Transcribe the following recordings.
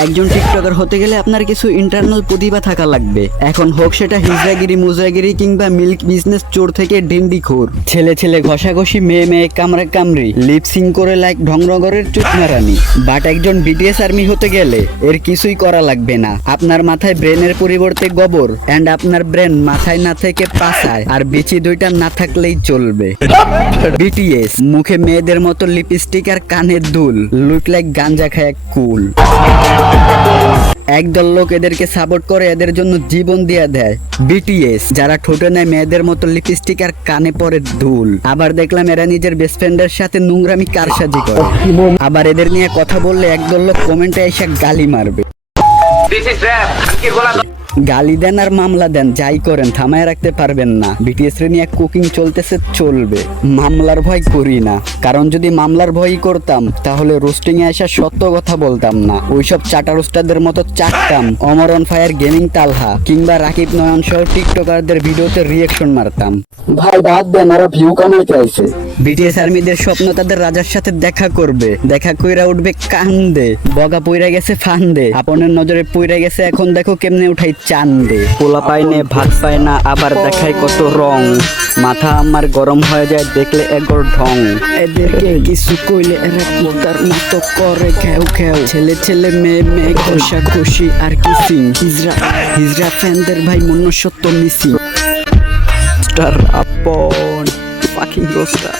একজন টিকটকার হতে গেলে আপনার কিছু ইন্টারনাল প্রতিভা থাকা লাগবে। এখন হোক সেটা হিজড়াগিরি মুজরাগিরি কিংবা মিল্ক বিজনেস চোর থেকে ডিন্ডিখোর, ছেলে ছেলে ঘষাঘষি, মেয়ে মেয়ে কামড়া কামড়ি, লিপসিং করে লাইক ঢংরগরের চুটমারানি। বাট একজন বিটিএস আর্মি হতে গেলে এর কিছুই করা লাগবে না। আপনার মাথায় ব্রেনের পরিবর্তে গোবর এন্ড আপনার ব্রেন মাথায় না থেকে পাছায়, আর বিচি দুইটা না থাকলেই চলবে। বিটিএস মুখে মেয়েদের মতো লিপস্টিক আর কানের দুল, লুক লাইক গাঞ্জা খায় কুল। একদল লোক এদেরকে সাপোর্ট করে, এদের জন্য জীবন দিয়ে দেয়। বিটিএস যারা ঠোঁটে নেয় মেয়েদের মতো লিপস্টিক আর কানে পরে দুল। আবার দেখলাম এরা নিজের বেস্ট ফ্রেন্ডের সাথে নোংরামি কারসাজি করে। আবার এদের নিয়ে কথা বললে একদল লোক কমেন্টে এসে গালি মারবে। গালি দেন আর মামলা দেন, যাই করেন থামায় রাখতে পারবেন না। বিটিএস রে নিয়ে কুকিং চলতেছে, চলবে। মামলার ভয় করি না, কারণ যদি মামলার ভয়ই করতাম তাহলে রোস্টিং এ আসা সত্য কথা বলতাম না। ওইসব চাটা রোস্টারদের মতো চাটতাম, অমর অন ফায়ার গেমিং তালহা কিংবা রাকিব নয়ন সহ টিকটকারদের ভিডিওতে রিয়েকশন মারতাম। ভাই বাদ দেন, আর ভিউ কামাইতে আইছে। বিটিএস আর্মিদের স্বপ্ন তাদের রাজার সাথে দেখা করবে, দেখা কইরা উঠবে কান্দে। বগা পইরা গেছে ফান্দে, আপনের নজরে পইরা গেছে, এখন দেখো কেমনে উঠাই চান্দে। পোলা পায় না, ভাত পায় না, আবার দেখায় কত রং। মাথা আমার গরম হয়ে যায় দেখলে এগর ঢং। এদেরকে কিছু কইলে এরা কুতার মতো করে খেউ খেউ। ছেলে ছেলে মেয়ে মেয়ে ঘষা ঘষি আর কিসিং। হিজরা ফ্যানদের ভাই মনুষ্যত্ব মিসিং। স্টার আপন ফাকিং রোস্টার।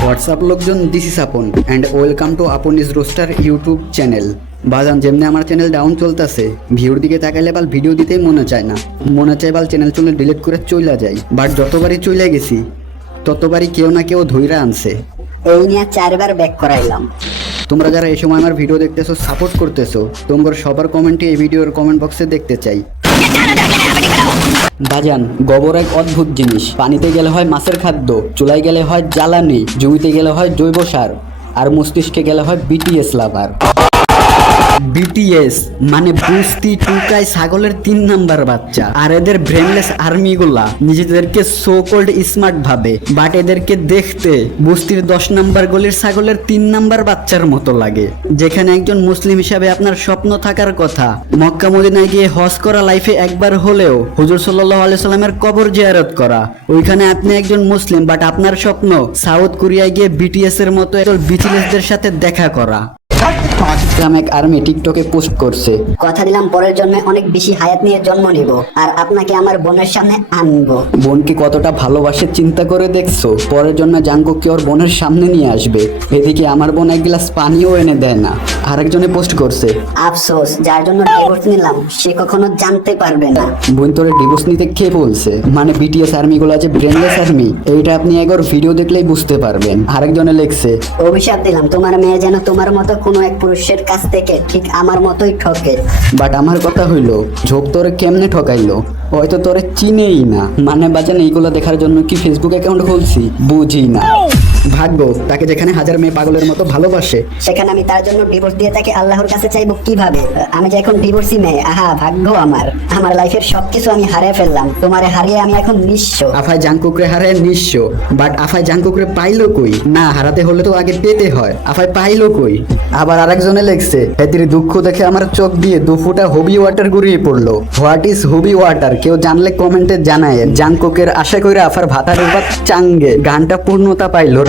হোয়াটসঅ্যাপ লোকজন, দিস ইজ আপন অ্যান্ড ওয়েলকাম টু আপন ইজ রোস্টার ইউটিউব চ্যানেল। বাজান যেমনি আমার চ্যানেল ডাউন চলতেছে, ভিউর দিকে তাকাইলে বাল ভিডিও দিতেই মনে চায় না। মনে চায় বাল চ্যানেল চলে ডিলিট করে চইলা যায়। বাট যতবারই চইলা গেছি ততবারই কেউ না কেউ ধইরা আনছে। এই নিয়ে 4 বার ব্যাক করাইলাম। তোমরা যারা এই সময় আমার ভিডিও দেখতেছো, সাপোর্ট করতেছো, তোমার সবার কমেন্টই এই ভিডিওর কমেন্ট বক্সে দেখতে চাই। বাজান, গোবর এক অদ্ভুত জিনিস। পানিতে গেলে হয় মাছের খাদ্য, চুলায় গেলে হয় জ্বালানি, জমিতে গেলে হয় জৈব সার, আর মস্তিষ্কে গেলে হয় বিটিএস লাভার। বিটিএস মানে বুস্তি টুকাই ছাগলের 3 নাম্বার বাচ্চা। আর এদের ব্রেনলেস আর্মি গুলা নিজেদেরকে সো কল্ড স্মার্ট ভাবে, বাট এদেরকে দেখতে বুস্তির 10 নাম্বার গলির ছাগলের 3 নাম্বার বাচ্চার মতো লাগে। যেখানে একজন মুসলিম হিসাবে আপনার স্বপ্ন থাকার কথা মক্কা মদিনায় গিয়ে হজ করা, লাইফে একবার হলেও হুজুর সাল্লাল্লাহু আলাইহি সাল্লামের কবর জিয়ারত করা, ওইখানে আপনি একজন মুসলিম, বাট আপনার স্বপ্ন সাউথ কোরিয়ায় গিয়ে বিটিএস এর মতো একদল বিচিলেসদের সাথে দেখা করা। এক আর্মি টিকটকে পোস্ট করছে, কথা দিলাম পরের জন্মে অনেক বেশি হায়াত নিয়ে জন্ম নিব আর আপনাকে আমার বোনের সামনে আনবো। বোনকে কতটা ভালোবাসে চিন্তা করে দেখছো? পরের জন্য জাঙ্কুককে ওর বোনের সামনে নিয়ে আসবে। এদিকে আমার বোন এক গ্লাস পানিও এনে দেয় না। আরেকজনে পোস্ট করছে, আফসোস যার জন্য ডিভোর্স নিলাম সে কখনো জানতে পারবে না। বোন তোরে ডিভোর্স নিতে কে বলছে? মানে বিটিএস আর্মি গুলো যে ব্রেনলেস আর্মি, এইটা আপনি একবার ভিডিও দেখলেই বুঝতে পারবেন। আরেকজনে লিখছে, অভিশাপ দিলাম তোমার মেয়ে যেন তোমার মতো কোনো এক পুরুষের কাছ থেকে ঠিক আমার মতোই ঠকে। বাট আমার কথা হইলো, ঝোঁক তোরে কেমনে ঠকাইলো? হয়তো তোরে চিনেই না। মানে বাজান, এইগুলো দেখার জন্য কি ফেসবুক অ্যাকাউন্ট খুলছি? বুঝি না। ভাগ্য তাকে যেখানে হাজার মেয়ে পাগলের মতো ভালোবাসে, সেখানে আমি তার জন্য ডিভোর্স দিয়ে তাকে আল্লাহর কাছে চাইবো কিভাবে? আমি যে এখন ডিভোর্সি মেয়ে, আহা ভাগ্য আমার। আমার লাইফের সবকিছু আমি হারিয়ে ফেললাম, তোমারে হারিয়ে আমি এখন নিঃস্ব। আফায় জাঙ্কুকরে হারায় নিঃস্ব। বাট আফায় জাঙ্কুকরে পাইলো কই? না, হারাতে হলে তো আগে পেতে হয়। আফায় পাইলো কই? আবার আরেকজনে লেখছে, হেতির দুঃখ দেখে আমার চোখ দিয়ে 2 ফোঁটা হবি ওয়াটার গড়িয়ে পড়লো। What is hobby water? কেউ জানলে কমেন্টে জানায়। জাঙ্কুকের আশা কইরা আফার ভাতারের বাদ চাঙ্গে গানটা পূর্ণতা পাইলো রে।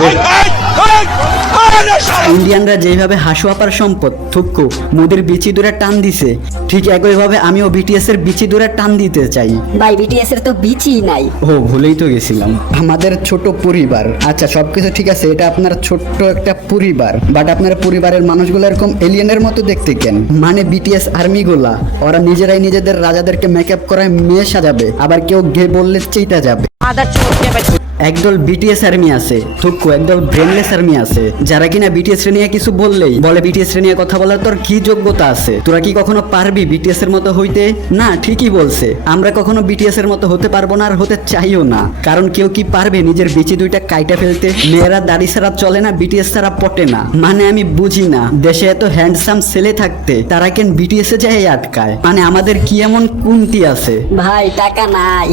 ইন্ডিয়ানরা যেভাবে হাসু আপার সম্পদ থুক্কু মোদের বিচি দূরে টান দিছে, ঠিক একইভাবে আমিও বিটিএস এর বিচি দূরে টান দিতে চাই। ভাই বিটিএস এর তো বিচি নাই। ও ভুলেই তো গেছিলাম। আমাদের ছোট পরিবার, আচ্ছা সবকিছু ঠিক আছে, এটা আপনার ছোট্ট একটা পরিবার, বাট আপনার পরিবারের মানুষগুলো এরকম এলিয়েনের মতো দেখতে কেন? মানে বিটিএস আর্মি গুলা ওরা নিজেরাই নিজেদের রাজাদেরকে মেকআপ করায় মেয়ে সাজাবে, আবার কেউ গে বললে চেইতা যাবে। একদল বিটিএস আর্মি আছে থুক্কু, একদল ব্রেনলেস আর্মি আছে যারা কিনা বিটিএস নিয়ে কিছু বললেই বলে বিটিএস নিয়ে কথা বলার তোর কি যোগ্যতা আছে? তোরা কি কখনো পারবি বিটিএস এর মতো হইতে? না, ঠিকই বলছে। আমরা কখনো বিটিএস এর মতো হতে পারবো না, আর হতে চাইও না। কারণ কেউ কি পারবে নিজের বিচি দুইটা কাইটা ফেলতে? মেয়েরা দাড়ি ছাড়া চলে না, বিটিএস ছাড়া পটে না। মানে আমি বুঝি না, দেশে এত হ্যান্ডসাম ছেলে থাকতে তারা কেন বিটিএস এ যায় আটকায়? মানে আমাদের কি এমন কুন্তি আছে? ভাই টাকা নাই।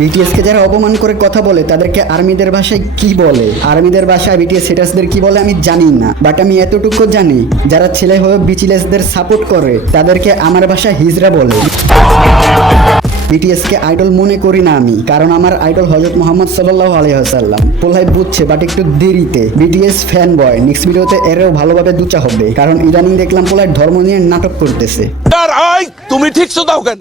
বিটিএস কে যারা অপমান করে কথা বলে তাদেরকে আর্মিদের ভাষায় কি বলে, আর্মিদের ভাষায় বিটিএস হেটার্সদের কি বলে আমি জানি না, বাট আমি এতটুকু জানি যারা ছেলে হয়ে বিচিলেসদের সাপোর্ট করে তাদেরকে আমার ভাষায় হিজড়া বলে। বিটিএস কে আইডল মনে করি না আমি, কারণ আমার আইডল হযরত মুহাম্মদ সাল্লাল্লাহু আলাইহি ওয়াসাল্লাম। পোলাই বুঝছে বাট একটু দেরিতে। বিটিএস ফ্যান বয়, নেক্সট ভিডিওতে এরও ভালোভাবে দুচা হবে, কারণ ইদানিং দেখলাম পোলাই ধর্ম নিয়ে নাটক করতেছে। তুমি ঠিক দাও কেন?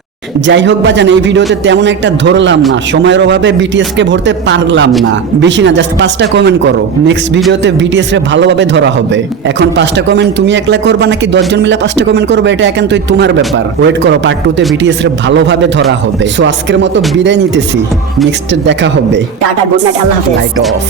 যাই হোক বাজান, এই ভিডিওতে তেমন একটা ধরলাম না, সময়ের অভাবে বিটিএস কে ভরতে পারলাম না। বেশি না, জাস্ট 5টা কমেন্ট করো, নেক্সট ভিডিওতে বিটিএস রে ভালোভাবে ধরা হবে। এখন 5টা কমেন্ট তুমি একলা করবা নাকি 10 জন মিলে 5টা কমেন্ট করবে, এটা একান্তই তোমার ব্যাপার। ওয়েট করো, পার্ট 2 তে বিটিএস রে ভালোভাবে ধরা হবে। সো আজকের মতো বিদায় নিতেছি, নেক্সট দেখা হবে। টাটা, গুড নাইট, আল্লাহ হাফেজ। Light off.